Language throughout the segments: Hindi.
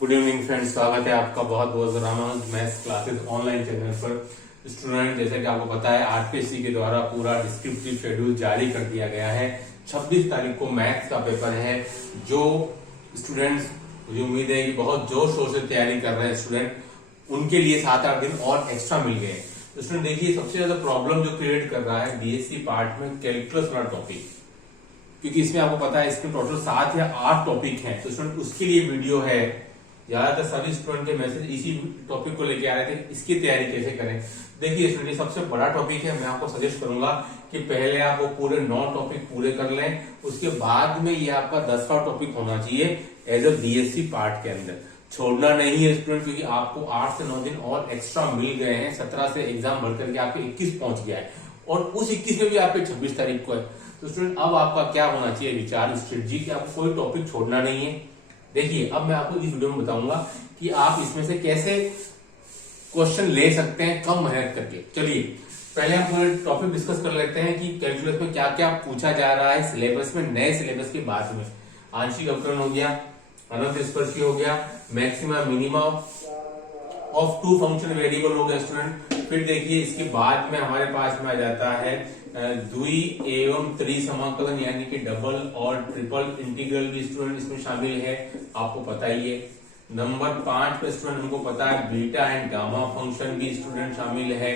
गुड इवनिंग फ्रेंड्स, स्वागत है आपका बहुत बहुत Ramanuj maths classes online channel पर। स्टूडेंट, जैसे कि आपको पता है आरपीएससी के द्वारा पूरा डिस्क्रिप्टिव शेड्यूल जारी कर दिया गया है। 26 तारीख को मैथ्स का पेपर है। जो स्टूडेंट्स, मुझे उम्मीद है कि बहुत जोर शोर से तैयारी कर रहे हैं स्टूडेंट, उनके लिए 7-8 दिन और एक्स्ट्रा मिल गए। तो स्टूडेंट देखिए, सबसे ज्यादा प्रॉब्लम जो क्रिएट कर रहा है बीएससी पार्ट में कैलकुलस वाला टॉपिक, क्योंकि इसमें आपको पता है इसमें टोटल 7 या 8 टॉपिक हैं। तो स्टूडेंट उसके लिए वीडियो है। ज्यादातर सभी स्टूडेंट के मैसेज इसी टॉपिक को लेके आ रहे थे, इसकी तैयारी कैसे करें। देखिए स्टूडेंट, सबसे बड़ा टॉपिक है। मैं आपको सजेस्ट करूंगा कि पहले आप वो पूरे 9 टॉपिक पूरे कर लें, उसके बाद में ये आपका 10वां टॉपिक होना चाहिए एज अ बीएससी पार्ट के अंदर। छोड़ना नहीं है स्टूडेंट, क्योंकि आपको 8 से 9 दिन और एक्स्ट्रा मिल गए हैं। 17 से एग्जाम भर करके आपके 21 पहुंच गया है और उस 21 में भी आपके 26 तारीख को है। तो स्टूडेंट, अब आपका क्या होना चाहिए विचार, स्ट्रेटजी कि आपको कोई टॉपिक छोड़ना नहीं है। देखिए, अब मैं आपको इस वीडियो में बताऊंगा कि आप इसमें से कैसे क्वेश्चन ले सकते हैं कम मेहनत करके। चलिए पहले हम पूरे टॉपिक डिस्कस कर लेते हैं कि कैलकुलस में क्या क्या पूछा जा रहा है सिलेबस में, नए सिलेबस के बाद में। आंशिक अवकलन हो गया, अनंत स्पर्शी हो गया, maxima minima of 2 function variable हो गया स्टूडेंट। फिर देखिए इसके बाद में हमारे पास में आ जाता है द्वि एवं त्रि समाकलन, यानी कि डबल और ट्रिपल इंटीग्रल भी स्टूडेंट इसमें शामिल है, आपको पता ही है। नंबर 5 पे स्टूडेंट हमको पता है बीटा एंड गामा फंक्शन भी स्टूडेंट शामिल है।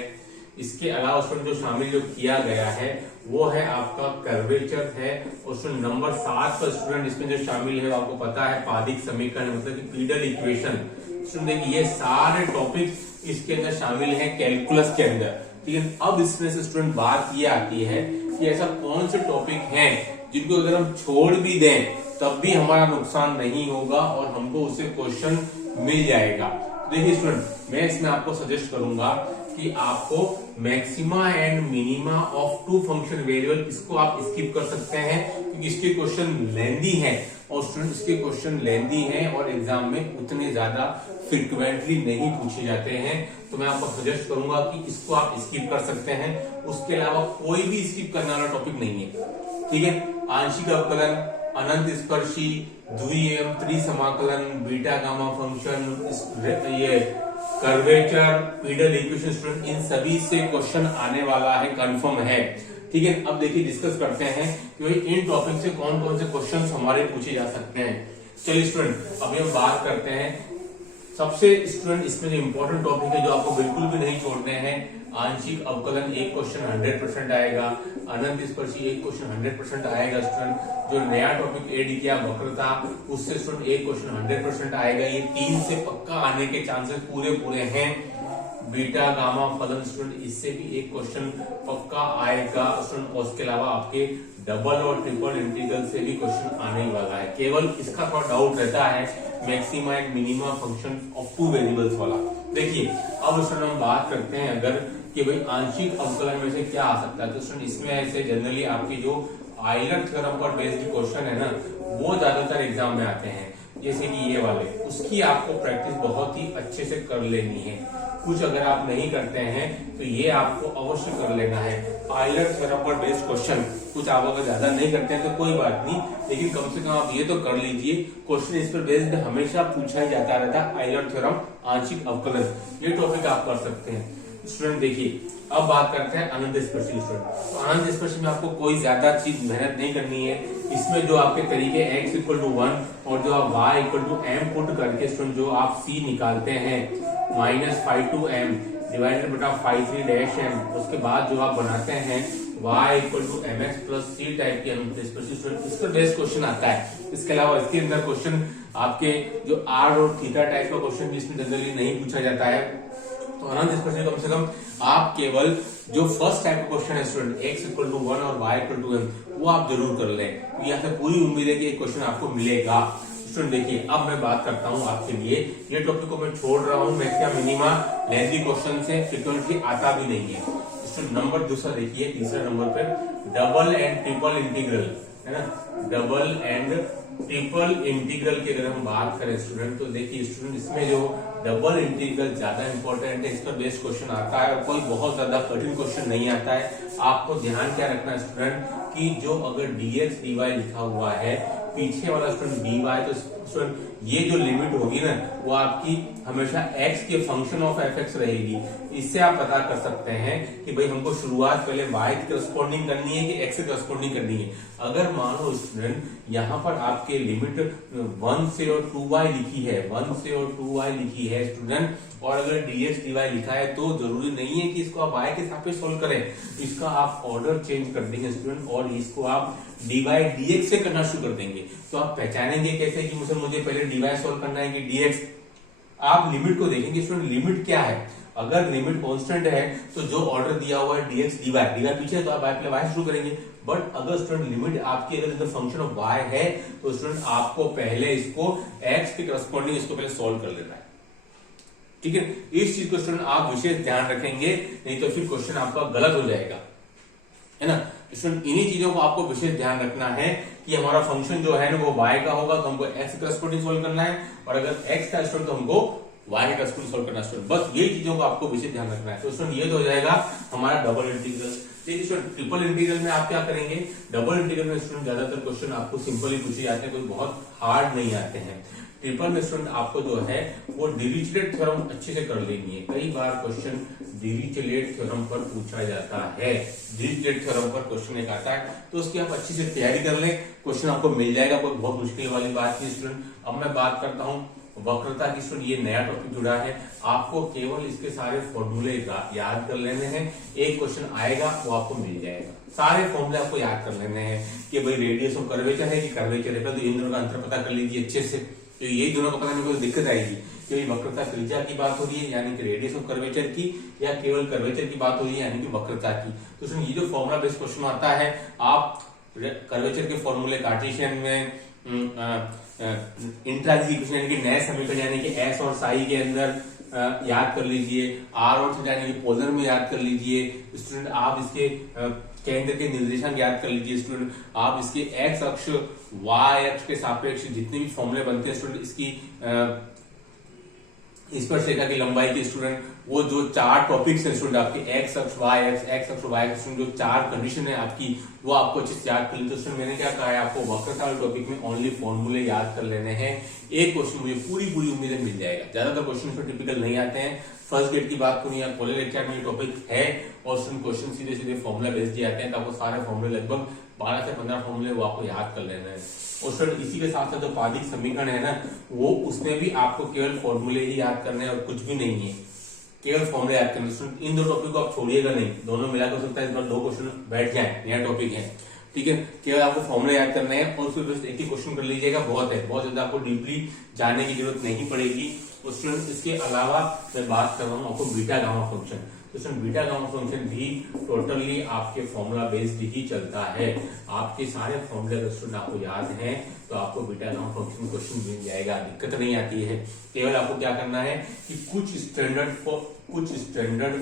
इसके अलावा स्टूडेंट जो शामिल जो किया गया है वो है आपका कर्वेचर है। और स्टूडेंट नंबर 7 पर स्टूडेंट इसमें जो शामिल है आपको पता है पादिक समीकरण, मतलब कि पीडल इक्वेशन। स्टूडेंट ये सारे टॉपिक इसके अंदर शामिल है कैलकुलस के अंदर। ठीक है, अब इसमें से स्टूडेंट बात ये आती है कि ऐसा कौन से टॉपिक हैं जिनको अगर हम छोड़ भी दें तब भी हमारा नुकसान नहीं होगा और हमको उससे क्वेश्चन मिल जाएगा। देखिए स्टूडेंट, मैं इसमें आपको सजेस्ट करूंगा कि आपको maxima and minima of 2 function variable, इसको आप स्किप कर सकते हैं क्योंकि इसके क्वेश्चन लेंदी हैं और स्टूडेंट इसके क्वेश्चन लेंदी हैं और एग्जाम में उतने ज्यादा फ्रिक्वेंटली नहीं पूछे जाते हैं। तो मैं आपको सजेस्ट करूंगा कि इसको आप स्किप कर सकते हैं। उसके अलावा कोई भी स्किप करने वाला टॉपिक नहीं है। ठीक है, आंशिक अवकलन, अनंत स्पर्शी, द्वि एवं त्रि समाकलन, बीटा गामा फंक्शन, ये curvature, pedal equation, student in सभी से क्वेश्चन आने वाला है, कंफर्म है। ठीक है, अब देखिए डिस्कस करते हैं कि भाई इन टॉपिक से कौन कौन से क्वेश्चन हमारे पूछे जा सकते हैं। चलिए स्टूडेंट, अभी हम बात करते हैं सबसे स्टूडेंट इसमें जो इंपॉर्टेंट टॉपिक है जो आपको बिल्कुल भी नहीं छोड़ने हैं। आंशिक अवकलन एक क्वेश्चन 100% आएगा, अनंत स्पर्शी एक क्वेश्चन 100% आएगा स्टूडेंट। जो नया टॉपिक ऐड किया वक्रता, उससे स्टूडेंट एक क्वेश्चन 100% आएगा। ये 3 से पक्का आने के चांसेस पूरे हैं। बीटा गामा फलन स्टूडेंट, इससे भी एक क्वेश्चन पक्का आएगा स्टूडेंट। और उसके अलावा आपके डबल और ट्रिपल इंटीग्रल से भी क्वेश्चन आने ही वाला है। केवल इसका थोड़ा डाउट रहता है maxima and minima function of 2 variables वाला। देखिए अब स्टूडेंट हम बात करते हैं अगर कि भाई आंशिक अवकलन में से क्या आ सकता है। तो स्टूडेंट इसमें ऐसे जनरली आपकी जो आइलर थ्योरम पर बेस्ड क्वेश्चन है ना, वो ज्यादातर एग्जाम में आते हैं, जैसे कि ये वाले। उसकी आपको प्रैक्टिस बहुत ही अच्छे से कर लेनी है। कुछ अगर आप नहीं करते हैं तो ये आपको अवश्य कर लेना है। आइलर थ्योरम पर बेस्ड क्वेश्चन कुछ आप अगर ज्यादा नहीं करते हैं तो कोई बात नहीं, लेकिन कम से कम आप ये तो कर लीजिए। क्वेश्चन इस पर बेस्ड हमेशा पूछा ही जाता रहता है। आइलर थ्योरम, आंशिक अवकलन, ये टॉपिक आप कर सकते हैं स्टूडेंट। देखिए अब बात करते हैं अनंत स्पर्शी स्टूडेंट। तो अनंत स्पर्शी में आपको कोई ज्यादा चीज मेहनत नहीं करनी है। इसमें जो आपके तरीके x = 1 और जो आप y = m पुट करके स्टूडेंट जो आप c निकालते हैं -5 to m डिवाइडेड बटा 5 3 m, उसके बाद जो आप बनाते हैं y = mx + c टाइप की अनंत स्पर्शी स्टूडेंट, इस पर बेस्ट क्वेश्चन आता है। इसके अलावा इसके अंदर क्वेश्चन आपके जो r और थीटा टाइप का क्वेश्चन जिसमें जनरली नहीं पूछा जाता है। तो अनंत स्पर्शी कम से कम आप केवल जो फर्स्ट टाइप का क्वेश्चन है स्टूडेंट x = 1 और y = m, वो आप जरूर कर लें। तो यहाँ से पूरी उम्मीद है कि एक क्वेश्चन आपको मिलेगा स्टूडेंट। देखिए अब मैं बात करता हूँ आपके लिए, ये टॉपिक को मैं छोड़ रहा हूँ। मैक्सिमा मिनिमा लेंथी क्वेश्चन से फ्रिक्वेंटली आता भी नहीं है स्टूडेंट। नंबर दूसरा देखिए, तीसरा नंबर पर डबल एंड ट्रिपल इंटीग्रल है ना। डबल एंड ट्रिपल इंटीग्रल की अगर हम बात करें स्टूडेंट, तो देखिए स्टूडेंट इसमें जो डबल इंटीग्रल ज्यादा इंपॉर्टेंट है, इस पर बेस्ट क्वेश्चन आता है और कोई बहुत ज्यादा कठिन क्वेश्चन नहीं आता है। आपको ध्यान क्या रखना है स्टूडेंट कि जो अगर dx dy लिखा हुआ है पीछे वाला स्टूडेंट dy, तो स्टूडेंट ये जो लिमिट होगी ना वो आपकी हमेशा x के फंक्शन ऑफ fx रहेगी। इससे आप पता कर सकते हैं कि भाई हमको शुरुआत पहले y की करस्पॉन्डिंग करनी है कि x की करस्पॉन्डिंग करनी है। अगर मान लो स्टूडेंट यहाँ पर आपके लिमिट 1 से और 2y लिखी है, 1 से और 2y लिखी है स्टूडेंट, और अगर dx dy लिखा है तो जरूरी नहीं है कि इसको आप y के सापेक्ष सोल्व करें, इसका आप ऑर्डर चेंज कर देंगे स्टूडेंट और इसको आप dy dx से करना शुरू कर देंगे। तो आप पहचानेंगे कैसे कि मुझे पहले dy सोल्व करना है कि dx। आप लिमिट को देखेंगे स्टूडेंट, लिमिट क्या है। अगर लिमिट कांस्टेंट है तो जो ऑर्डर दिया हुआ है dx dy, dy पीछे है तो आप पहले y शुरू करेंगे। बट अगर स्टूडेंट लिमिट आपकी अगर फंक्शन ऑफ y है तो स्टूडेंट आपको पहले इसको x के करस्पॉन्डिंग इसको पहले सॉल्व कर लेना है। ठीक है, इस चीज को स्टूडेंट आप विशेष ध्यान रखेंगे, नहीं तो फिर क्वेश्चन आपका गलत हो जाएगा, है ना। स्टूडेंट इन्हीं चीजों को आपको विशेष ध्यान रखना है कि हमारा फंक्शन जो है ना वो y का होगा तो हमको x के करस्पॉन्डिंग सॉल्व करना है, और अगर x का स्टूडेंट तो हमको y के करस्पॉन्डिंग सॉल्व करना है स्टूडेंट। बस ये चीजों को आपको विशेष ध्यान रखना है। तो स्टूडेंट ये तो हो जाएगा हमारा डबल इंटीग्रल। देखिए स्टूडेंट ट्रिपल इंटीग्रल में आप क्या करेंगे, डबल इंटीग्रल में स्टूडेंट ज्यादातर क्वेश्चन आपको सिंपल ही पूछे जाते हैं, कोई बहुत हार्ड नहीं आते हैं। ट्रिपल में स्टूडेंट आपको जो है वो डिरिचलेट थ्योरम अच्छे से कर लेनी है। कई बार क्वेश्चन डिरिचलेट थ्योरम पर पूछा जाता है, डिरिचलेट थ्योरम पर क्वेश्चन एक आता है तो उसकी आप अच्छी से तैयारी कर लें, क्वेश्चन आपको मिल जाएगा। कोई बहुत मुश्किल वाली बात नहीं स्टूडेंट। अब मैं बात करता हूँ वक्रता की। स्टूडेंट ये नया टॉपिक जुड़ा है, आपको केवल इसके सारे फॉर्मूले याद कर लेने हैं। एक क्वेश्चन आएगा वो आपको मिल जाएगा, सारे फॉर्मूले आपको याद कर लेने हैं कि भाई रेडियस ऑफ कर्वेचर है कि कर्वेचर है, तो इन दोनों का अंतर पता कर लीजिए अच्छे से। तो यही दोनों को पता नहीं, कोई दिक्कत आएगी कि वक्रता त्रिज्या की बात हो रही है यानी कि रेडियस ऑफ कर्वेचर की, या केवल कर्वेचर की बात हो रही है यानी कि वक्रता की। तो सुन ये जो फॉर्मूला बेस्ड क्वेश्चन आता है, आप कर्वेचर के फॉर्मूले कार्टेशियन में इंट्राजी इक्वेशन यानी कि नए समीकरण यानी कि एस और साई के अंदर याद कर लीजिए, आर और थीटा यानी कि पोलर में याद कर लीजिए स्टूडेंट। आप इसके केंद्र के निर्देशांक याद कर लीजिए स्टूडेंट। आप इसके एक्स अक्ष वाई अक्ष के सापेक्ष जितने भी फॉर्मूले बनते हैं स्टूडेंट, इसकी स्पर्शरेखा की लंबाई के स्टूडेंट, वो जो चार टॉपिक्स हैं स्टूडेंट आपके एक्स अक्ष वाई अक्ष जो चार कंडीशन है आपकी, वो आपको अच्छे से याद कर ली। तो स्टूडेंट मैंने क्या कहा है आपको वक्रता वाले टॉपिक में ओनली फॉर्मूले याद कर लेने हैं। एक क्वेश्चन मुझे पूरी उम्मीद मिल जाएगा, ज्यादातर क्वेश्चन इसमें टिपिकल नहीं आते हैं। फर्स्ट गेट की बात करूं या कॉलेज लेक्चर में ये टॉपिक है और स्टूडेंट क्वेश्चन सीधे फॉर्मूला बेस्ड ही आते हैं, तो आपको सारे फॉर्मूले लगभग 12 से 15 फॉर्मूले वो आपको याद कर लेना है। और स्टूडेंट इसी के साथ साथ जो पादिक समीकरण है ना, वो उसमें भी आपको केवल फॉर्मूले ही याद करने हैं और कुछ भी नहीं है, केवल फॉर्मूले याद करने। स्टूडेंट इन दो टॉपिक को आप छोड़िएगा नहीं, दोनों मिलाकर हो सकता है इस बार 2 क्वेश्चन बैठ जाए, नया टॉपिक है, ठीक है। केवल आपको फॉर्मूले याद करने हैं और उसके बस एक ही क्वेश्चन कर लीजिएगा, बहुत है, बहुत ज्यादा आपको डीपली जानने की जरूरत नहीं पड़ेगी। और स्टूडेंट इसके अलावा मैं बात कर रहा हूँ आपको बीटा गामा फंक्शन। तो स्टूडेंट बीटा गामा फंक्शन भी टोटली आपके फॉर्मूला बेस्ड ही चलता है। आपके सारे फॉर्मूले अगर स्टूडेंट आपको याद हैं तो आपको बीटा गामा फंक्शन क्वेश्चन मिल जाएगा, दिक्कत नहीं आती है। केवल आपको क्या करना है कि कुछ स्टैंडर्ड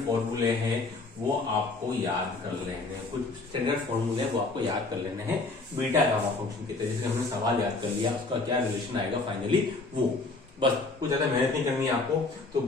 फॉर्मूले हैं वो आपको याद कर लेने हैं, कुछ स्टैंडर्ड फॉर्मूले वो आपको याद कर लेने हैं बीटा गामा फंक्शन के तरीके से। हमने सवाल याद कर लिया, उसका क्या रिलेशन आएगा फाइनली, वो बस, कुछ ज्यादा मेहनत नहीं करनी है आपको। तो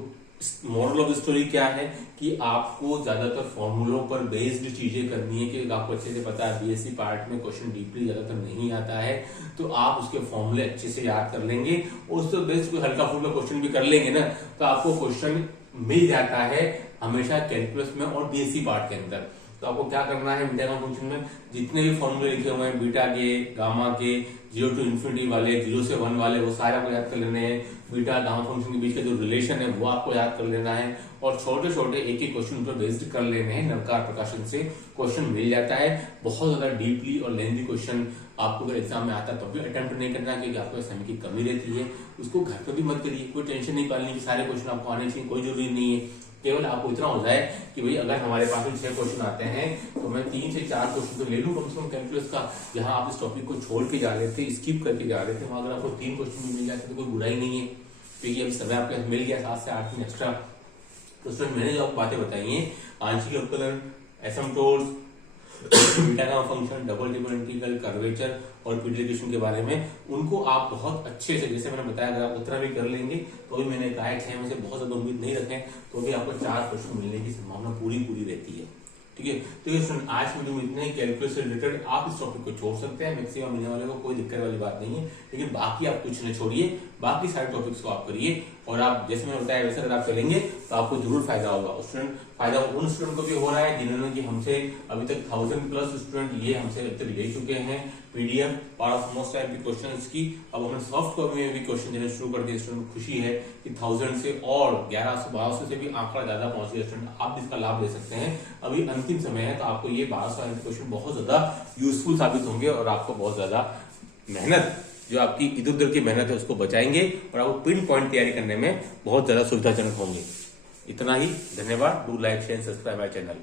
मॉरल ऑफ स्टोरी क्या है कि आपको ज्यादातर फॉर्मूलों पर बेस्ड चीजें करनी है, कि आपको अच्छे से पता है बीएससी पार्ट में क्वेश्चन डीपली ज्यादातर नहीं आता है, तो आप उसके फॉर्मूले अच्छे से याद कर लेंगे और उससे बेस्ड कोई हल्का फुल्का क्वेश्चन भी कर लेंगे ना, तो आपको क्वेश्चन मिल जाता है हमेशा कैलकुलस में और बीएससी पार्ट के अंदर। तो आपको क्या करना है, बीटा गामा फंक्शन में जितने भी फॉर्मूले लिखे हुए हैं बीटा के, गामा के, 0 to ∞ वाले, 0 से 1 वाले, वो सारे आपको याद कर लेने हैं। बीटा गामा फंक्शन के बीच का जो रिलेशन है वो आपको याद कर लेना है और छोटे छोटे एक एक क्वेश्चन पर बेस्ड कर लेने हैं। नवकार प्रकाशन से क्वेश्चन मिल जाता है। बहुत ज्यादा डीपली और लेंथी क्वेश्चन आपको अगर एग्जाम में आता है तो भी अटेम्प्ट नहीं करना, क्योंकि आपको समय की कमी रहती है। उसको घर पर भी मत करिए, कोई टेंशन नहीं पालनी कि सारे क्वेश्चन आपको आने चाहिए, कोई जरूरी नहीं है। केवल आपको इतना हो जाए कि भाई अगर हमारे पास 6 क्वेश्चन आते हैं तो मैं 3 से 4 क्वेश्चन तो ले लूं कम से कम कैलकुलस का। जहां आप इस टॉपिक को छोड़ के जा रहे थे, स्किप करके जा रहे थे, वहां अगर आपको 3 क्वेश्चन भी मिल जाते तो कोई बुराई नहीं है, क्योंकि अभी समय आपके मिल गया 7 से 8 दिन एक्स्ट्रा। तो स्टूडेंट मैंने जो आपको बातें बताई हैं, आंशिक अवकलन, asymptotes, beta gamma function, double table integral, curvature और पीडियाट्रिशियन के बारे में, उनको आप बहुत अच्छे से, जैसे मैंने बताया, अगर आप उतना भी कर लेंगे तो भी मैंने कहा है 6 में से बहुत ज्यादा उम्मीद नहीं रखें, तो भी आपको 4 क्वेश्चन मिलने की संभावना पूरी रहती है। ठीक है। तो ये स्टूडेंट आज वीडियो में इतने ही। कैलकुलस से रिलेटेड आप इस टॉपिक को छोड़ सकते हैं, मैक्सिमम मिलने वाले को कोई दिक्कत वाली बात नहीं है, लेकिन बाकी आप कुछ न छोड़िए, बाकी सारे टॉपिक्स को आप करिए और आप जैसे मैंने बताया वैसे अगर आप चलेंगे तो आपको जरूर फायदा होगा। स्टूडेंट फायदा उन स्टूडेंट को भी हो रहा है जिन्होंने कि हमसे अभी तक 1000+ स्टूडेंट ये हमसे अभी तक ले चुके हैं PDF part of most time की क्वेश्चंस की। अब हमने सॉफ्ट कॉपी में भी क्वेश्चन देना शुरू कर दिए। स्टूडेंट खुशी है कि 1000 से और 1100-1200 से भी आंकड़ा ज्यादा पहुंच गया। स्टूडेंट आप इसका लाभ ले सकते हैं, अभी अंतिम समय है, तो आपको ये 1200 क्वेश्चन बहुत ज्यादा यूजफुल साबित होंगे और आपको बहुत ज्यादा मेहनत, जो आपकी इधर उधर की मेहनत है उसको बचाएंगे और आपको पिन पॉइंट तैयारी करने में बहुत ज्यादा सुविधाजनक होंगे। इतना ही, धन्यवाद। Do like share subscribe my channel.